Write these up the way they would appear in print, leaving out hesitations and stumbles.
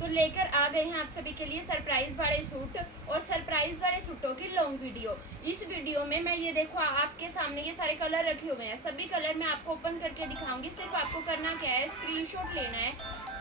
तो लेकर आ गए हैं आप सभी के लिए सरप्राइज वाले सूट और सरप्राइज वाले सूटों की लॉन्ग वीडियो। इस वीडियो में मैं ये देखो आपके सामने ये सारे कलर रखे हुए हैं, सभी कलर मैं आपको ओपन करके दिखाऊंगी। सिर्फ आपको करना क्या है, स्क्रीनशॉट लेना है,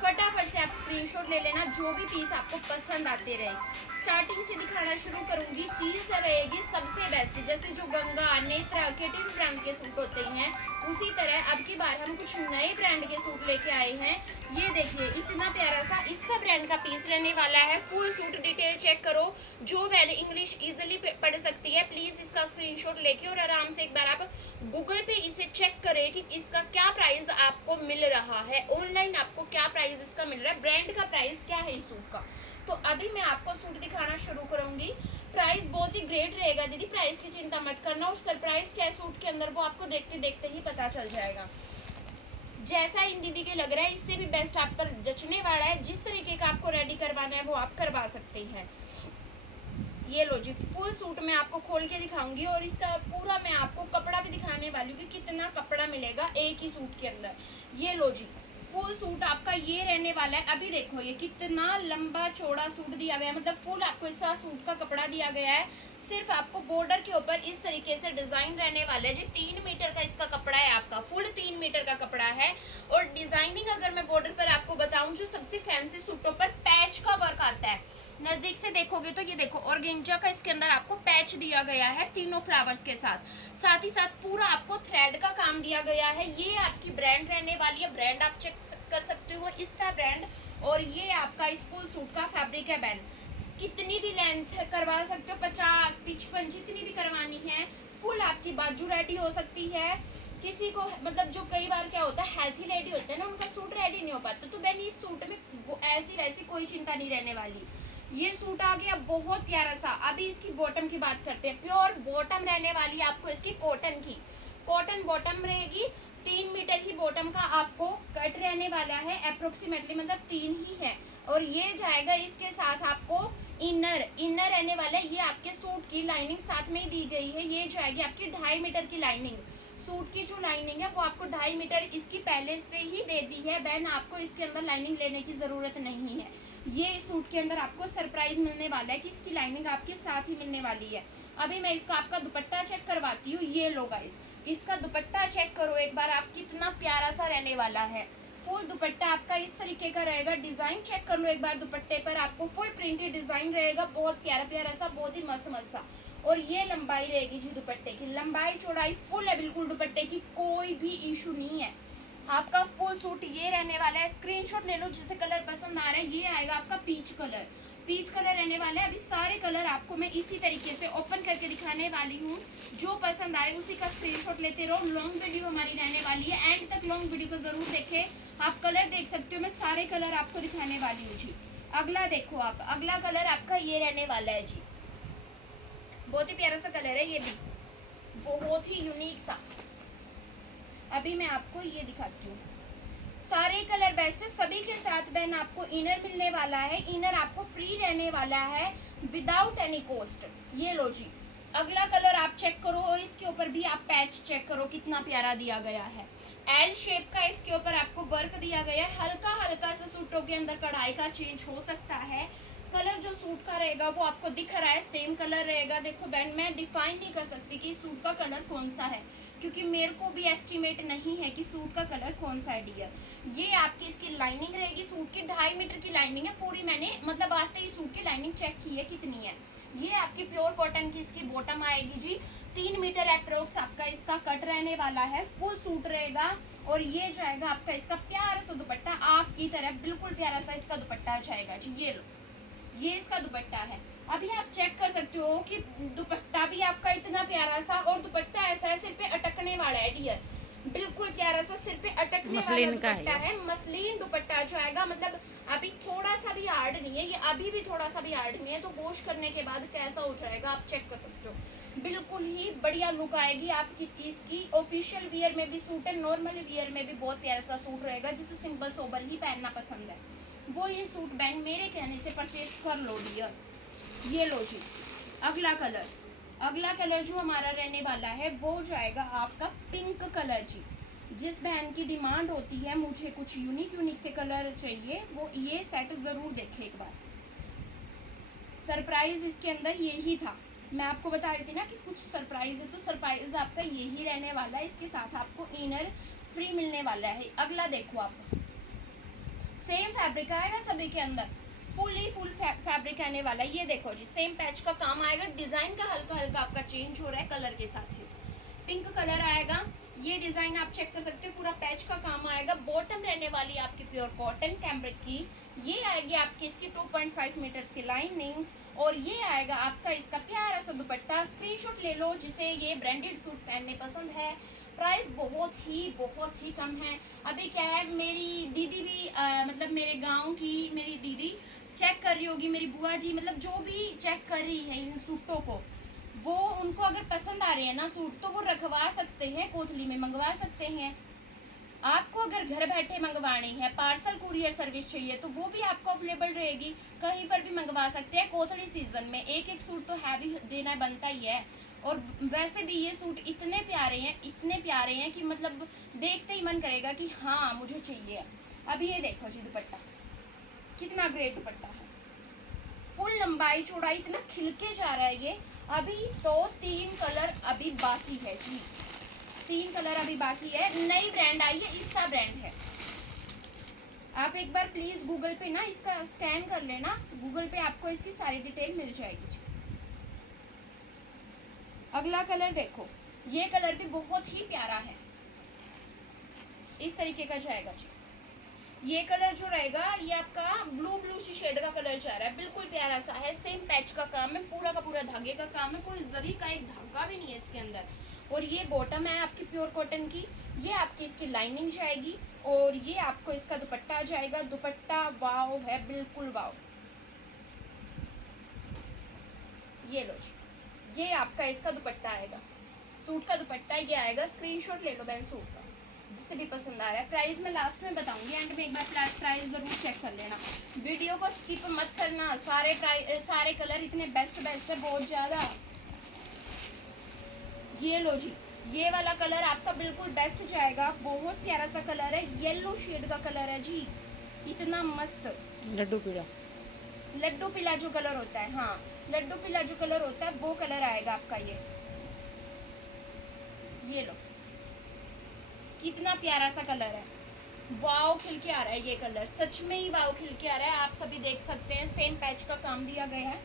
फटाफट से आप स्क्रीनशॉट ले लेना, जो भी पीस आपको पसंद आते रहे। स्टार्टिंग से दिखाना शुरू करूंगी, चीज रहेगी सबसे बेस्ट, जैसे जो गंगा नेत्रा केटीवी ब्रांड के सूट होते हैं उसी तरह अब की बार हम कुछ नए ब्रांड के सूट लेके आए हैं। ये देखिए इतना प्यारा सा इसका ब्रांड का पीस रहने वाला है। फुल सूट डिटेल चेक करो, जो मैंने इंग्लिश इजीली पढ़ सकती है प्लीज इसका स्क्रीनशॉट लेके और आराम से एक बार आप गूगल पे इसे चेक करें कि इसका क्या प्राइस आपको मिल रहा है, ऑनलाइन आपको क्या प्राइस इसका मिल रहा है, ब्रांड का प्राइस क्या है इस सूट का। तो अभी मैं आपको सूट दिखाना शुरू करूंगी। प्राइस बहुत ही ग्रेट रहेगा दीदी, प्राइस की चिंता मत करना, और सरप्राइज क्या है सूट के अंदर वो आपको देखते देखते ही पता चल जाएगा। जैसा इन दीदी के लग रहा है इससे भी बेस्ट आप पर जचने वाला है। जिस तरीके का आपको रेडी करवाना है वो आप करवा सकते हैं। ये लो जी, फुल सूट मैं आपको खोल के दिखाऊंगी और इसका पूरा मैं आपको कपड़ा भी दिखाने वाली हूँ कि कितना कपड़ा मिलेगा एक ही सूट के अंदर। ये लो जी, फुल सूट आपका ये रहने वाला है। अभी देखो ये कितना लंबा चौड़ा सूट दिया गया है, मतलब फुल आपको इसका सूट का कपड़ा दिया गया है। सिर्फ आपको बॉर्डर के ऊपर इस तरीके से डिजाइन रहने वाला है जी। 3 मीटर का इसका कपड़ा है, आपका फुल 3 मीटर का कपड़ा है। और डिजाइनिंग अगर मैं बॉर्डर पर आपको बताऊं, जो सबसे फैंसी सूटों पर पैच का वर्क आता है, नजदीक से देखोगे तो ये देखो ऑर्गेंजा का इसके अंदर आपको पैच दिया गया है तीनों फ्लावर्स के साथ ही साथ पूरा आपको थ्रेड का काम दिया गया है। ये आपकी ब्रांड रहने वाली है, ब्रांड आप चेक कर सकते हो इसका ब्रांड। और ये आपका इस फुल सूट का फैब्रिक है बैन, कितनी भी लेंथ करवा सकते हो, 50 55 जितनी भी करवानी है। फुल आपकी बाजू रेडी हो सकती है। किसी को मतलब जो कई बार क्या होता है हेल्थी लेडी होते हैं ना, उनका सूट रेडी नहीं हो पाता, तो बहन इस सूट में ऐसी वैसी कोई चिंता नहीं रहने वाली। ये सूट आ गया बहुत प्यारा सा। अभी इसकी बॉटम की बात करते हैं, प्योर बॉटम रहने वाली है आपको इसकी कॉटन की, कॉटन बॉटम रहेगी। 3 मीटर की बॉटम का आपको कट रहने वाला है अप्रोक्सीमेटली, मतलब 3 ही है। और ये जाएगा इसके साथ आपको इनर रहने वाला है। ये आपके सूट की लाइनिंग साथ में ही दी गई है, ये जाएगी आपकी 2.5 मीटर की लाइनिंग। सूट की जो लाइनिंग है वो आपको 2.5 मीटर इसकी पहले से ही दे दी है बहन, आपको इसके अंदर लाइनिंग लेने की जरूरत नहीं है। ये सूट के अंदर आपको सरप्राइज मिलने वाला है कि इसकी लाइनिंग आपके साथ ही मिलने वाली है। अभी मैं इसका आपका दुपट्टा चेक करवाती हूँ। ये लो गाइस, इसका दुपट्टा चेक करो एक बार आप, कितना प्यारा सा रहने वाला है। फुल दुपट्टा आपका इस तरीके का रहेगा। डिजाइन चेक कर लो एक बार, दुपट्टे पर आपको फुल प्रिंटेड डिजाइन रहेगा, बहुत प्यारा प्यारा सा, बहुत ही मस्त मस्त सा। और ये लंबाई रहेगी जी दुपट्टे की, लंबाई चौड़ाई फुल है बिल्कुल, दुपट्टे की कोई भी इशू नहीं है। आपका फुल सूट ये रहने वाला है। स्क्रीनशॉट ले लो जिसे कलर पसंद आ रहा है। ये आएगा आपका पीच कलर, पीच कलर रहने वाला है। अभी सारे कलर आपको मैं इसी तरीके से ओपन करके दिखाने वाली हूँ, जो पसंद आए उसी का स्क्रीनशॉट लेते रहो। लॉन्ग वीडियो हमारी रहने वाली है, एंड तक लॉन्ग वीडियो को जरूर देखें। आप कलर देख सकते हो, मैं सारे कलर आपको दिखाने वाली हूँ जी। अगला देखो आप, अगला कलर आपका ये रहने वाला है जी, बहुत ही प्यारा सा कलर है, ये भी बहुत ही यूनिक सा। अभी मैं आपको ये दिखाती हूँ, सारे कलर बेस्ट है। सभी के साथ बहन आपको इनर मिलने वाला है, इनर आपको फ्री रहने वाला है विदाउट एनी कॉस्ट। ये लो जी, अगला कलर आप चेक करो और इसके ऊपर भी आप पैच चेक करो कितना प्यारा दिया गया है। एल शेप का इसके ऊपर आपको वर्क दिया गया है। हल्का हल्का सा सूटों के अंदर कढ़ाई का चेंज हो सकता है। कलर जो सूट का रहेगा वो आपको दिख रहा है, सेम कलर रहेगा। देखो बहन मैं डिफाइन नहीं कर सकती कि सूट का कलर कौन सा है, क्योंकि मेरे को भी एस्टिमेट नहीं है कि सूट का कलर कौन सा है डियर। ये आपकी इसकी लाइनिंग रहेगी, सूट की 2.5 मीटर की लाइनिंग है पूरी, मैंने मतलब आते ही सूट की लाइनिंग चेक की है कितनी है। ये आपकी प्योर कॉटन की इसकी बॉटम आएगी जी। 3 मीटर अप्रोक्स आपका इसका कट रहने वाला है। फुल सूट रहेगा। और ये जाएगा आपका इसका प्यारा सा दुपट्टा, आपकी तरह बिल्कुल प्यारा सा इसका दुपट्टा जाएगा जी। ये लो, ये इसका दुपट्टा है। अभी आप चेक कर सकते हो कि दुपट्टा भी आपका इतना प्यारा सा, और दुपट्टा ऐसा है सिर पे अटकने वाला है डियर, बिल्कुल प्यारा सा सिर पे अटकने वाला दुपट्टा है। मसलिन दुपट्टा जाएगा, मतलब अभी थोड़ा सा भी हार्ड नहीं है, ये अभी भी थोड़ा सा भी हार्ड नहीं है, तो वॉश करने के बाद कैसा हो जाएगा आप चेक कर सकते हो। बिल्कुल ही बढ़िया लुक आएगी आपकी इसकी। ऑफिशियल वियर में भी सूट है, नॉर्मल वियर में भी बहुत प्यारा सा सूट रहेगा, जिसे सिंपल सोबर ही पहनना पसंद है वो ये सूट बैन मेरे कहने से परचेज कर लो डियर। ये लो जी, अगला कलर जो हमारा रहने वाला है वो जाएगा आपका पिंक कलर जी। जिस बहन की डिमांड होती है मुझे कुछ यूनिक से कलर चाहिए, वो ये सेट ज़रूर देखे एक बार। सरप्राइज़ इसके अंदर यही था, मैं आपको बता रही थी ना कि कुछ सरप्राइज़ है, तो सरप्राइज़ आपका यही रहने वाला है। इसके साथ आपको इनर फ्री मिलने वाला है। अगला देखो आप, सेम फैब्रिक आएगा सभी के अंदर, फुल फैब्रिक आने वाला है। ये देखो जी, सेम पैच का काम आएगा, डिज़ाइन का हल्का आपका चेंज हो रहा है कलर के साथ ही। पिंक कलर आएगा, ये डिज़ाइन आप चेक कर सकते हो, पूरा पैच का काम आएगा। बॉटम रहने वाली है आपकी प्योर कॉटन कैम्ब्रिक की। ये आएगी आपकी इसकी 2.5 मीटर्स की लाइनिंग, और ये आएगा आपका इसका प्यारा सा दुपट्टा। स्क्रीनशॉट ले लो जिसे ये ब्रांडेड सूट पहनने पसंद है। प्राइस बहुत ही कम है। अभी क्या है, मेरी दीदी भी मतलब मेरे गांव की मेरी दीदी चेक कर रही होगी, मेरी बुआ जी, मतलब जो भी चेक कर रही है इन सूटों को, वो उनको अगर पसंद आ रहे हैं ना सूट, तो वो रखवा सकते हैं, कोथली में मंगवा सकते हैं। आपको अगर घर बैठे मंगवानी है, पार्सल कुरियर सर्विस चाहिए, तो वो भी आपको अवेलेबल रहेगी, कहीं पर भी मंगवा सकते हैं। कोथली सीजन में एक सूट तो हैवी देना बनता ही है। और वैसे भी ये सूट इतने प्यारे हैं कि मतलब देखते ही मन करेगा कि हाँ मुझे चाहिए। अभी ये देखो जी, दुपट्टा कितना ग्रेट दुपट्टा है, फुल लंबाई चौड़ाई इतना खिलके जा रहा है ये। अभी तो 3 कलर अभी बाकी है जी, 3 कलर अभी बाकी है। नई ब्रांड आई है, इसका ब्रांड है। आप एक बार प्लीज गूगल पे ना इसका स्कैन कर लेना, गूगल पे आपको इसकी सारी डिटेल मिल जाएगी जी। अगला कलर देखो, ये कलर भी बहुत ही प्यारा है, इस तरीके का जाएगा जी। ये कलर जो रहेगा ये आपका ब्लू सी शेड का कलर जा रहा है, बिल्कुल प्यारा सा है। सेम पैच का काम है, पूरा का पूरा धागे का काम है, कोई जरी का एक धागा भी नहीं है इसके अंदर। और ये बॉटम है आपकी प्योर कॉटन की, ये आपकी इसकी लाइनिंग जाएगी, और ये आपको इसका दुपट्टा जाएगा। दुपट्टा वाव है, बिल्कुल वाव। ये लो जी, ये आपका इसका दुपट्टा आएगा, सूट का दुपट्टा ये आएगा। स्क्रीनशॉट ले लो बहन सूट का, जिससे भी पसंद आ रहा है। प्राइस मैं लास्ट में बताऊंगी, एंड में एक बार प्राइस ज़रूर चेक कर लेना, वीडियो को स्किप मत करना। सारे कलर इतने बेस्ट है, बहुत ज़्यादा। ये लो जी, ये वाला कलर आपका बिल्कुल बेस्ट जाएगा, बहुत प्यारा सा कलर है, येलो शेड का कलर है जी, इतना मस्त। लड्डू पीला जो कलर होता है, हाँ लड्डू पीला जो कलर होता है वो कलर आएगा आपका ये लो, कितना प्यारा सा कलर है, वाव खिल के आ रहा है ये कलर, सच में ही वाव खिल के आ रहा है। आप सभी देख सकते हैं, सेम पैच का काम दिया गया है,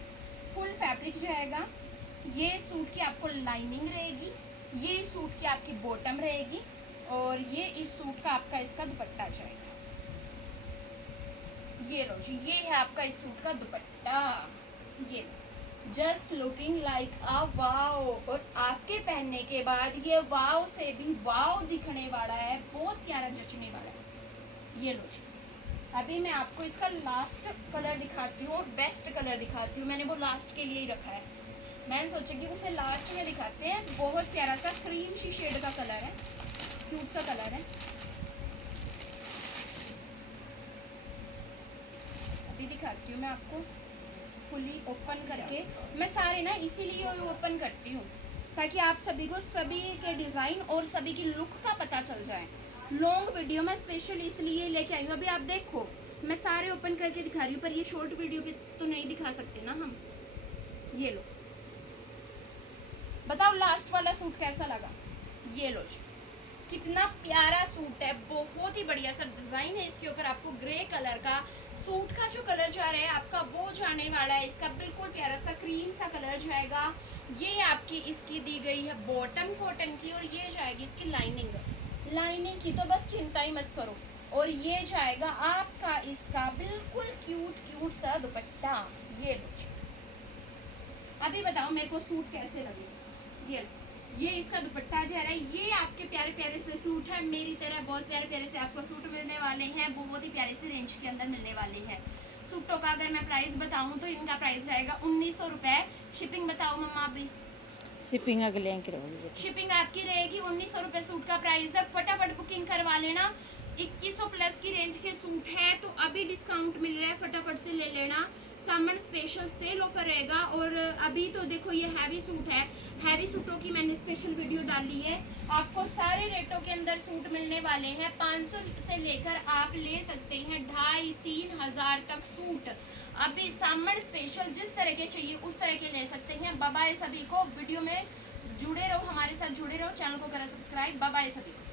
फुल फैब्रिक जाएगा। ये सूट की आपको लाइनिंग रहेगी, ये सूट की आपकी बॉटम रहेगी, और ये इस सूट का आपका इसका दुपट्टा जाएगा। ये लो जी, ये है आपका इस सूट का दुपट्टा। ये जस्ट लुकिंग लाइक अ वाव, और आपके पहनने के बाद ये वाव से भी वाव दिखने वाला है, बहुत प्यारा जचने वाला है। ये लो जी, अभी मैं आपको इसका लास्ट कलर दिखाती हूँ, और बेस्ट कलर दिखाती हूँ। मैंने वो लास्ट के लिए ही रखा है, मैंने सोचा कि उसे लास्ट में दिखाते हैं। बहुत प्यारा सा क्रीम सी शेड का कलर है, क्यूट सा कलर है। अभी दिखाती हूँ मैं आपको फुली ओपन करके। मैं सारे ना इसीलिए ओपन करती हूँ, ताकि आप सभी को सभी के डिज़ाइन और सभी की लुक का पता चल जाए। लॉन्ग वीडियो मैं स्पेशल इसलिए लेके आई हूँ। अभी आप देखो, मैं सारे ओपन करके दिखा रही हूँ, पर ये शॉर्ट वीडियो पे तो नहीं दिखा सकते ना हम। ये लो, बताओ लास्ट वाला सूट कैसा लगा। ये लो जी, कितना प्यारा सूट है, बहुत ही बढ़िया सा डिज़ाइन है इसके ऊपर। आपको ग्रे कलर का सूट का जो कलर जा रहा है आपका वो जाने वाला है, इसका बिल्कुल प्यारा सा क्रीम सा कलर जाएगा। ये आपकी इसकी दी गई है बॉटम कॉटन की, और ये जाएगी इसकी लाइनिंग की तो बस चिंता ही मत करो। और ये जाएगा आपका इसका बिल्कुल क्यूट सा दुपट्टा। ये लो जी, अभी बताओ मेरे को सूट कैसे लगे। ये इसका दुपट्टा जा रहा है, ये आपके प्यारे प्यारे से सूट है, मेरी तरह बहुत प्यारे प्यारे से आपको सूट मिलने वाले हैं, बहुत ही प्यारे से रेंज के अंदर मिलने वाले हैं। सूटों का अगर मैं प्राइस बताऊं तो इनका प्राइस जाएगा 1900 रुपये। शिपिंग बताओ मम्मा अभी। शिपिंग अगले शिपिंग आपकी रहेगी 1900 रुपये सूट का प्राइस है। फटाफट बुकिंग करवा लेना। 2100 प्लस की रेंज के सूट है तो अभी डिस्काउंट मिल रहा है, फटाफट से ले लेना। सामन स्पेशल सेल ऑफर रहेगा। और अभी तो देखो ये हैवी सूट है, हैवी सूटों की मैंने स्पेशल वीडियो डाली है। आपको सारे रेटों के अंदर सूट मिलने वाले हैं। 500 से लेकर आप ले सकते हैं 2500-3000 हज़ार तक सूट। अभी सामन स्पेशल जिस तरह के चाहिए उस तरह के ले सकते हैं। बाय बाय सभी को, वीडियो में जुड़े रहो, हमारे साथ जुड़े रहो, चैनल को करें सब्सक्राइब। बाय बाय सभी को।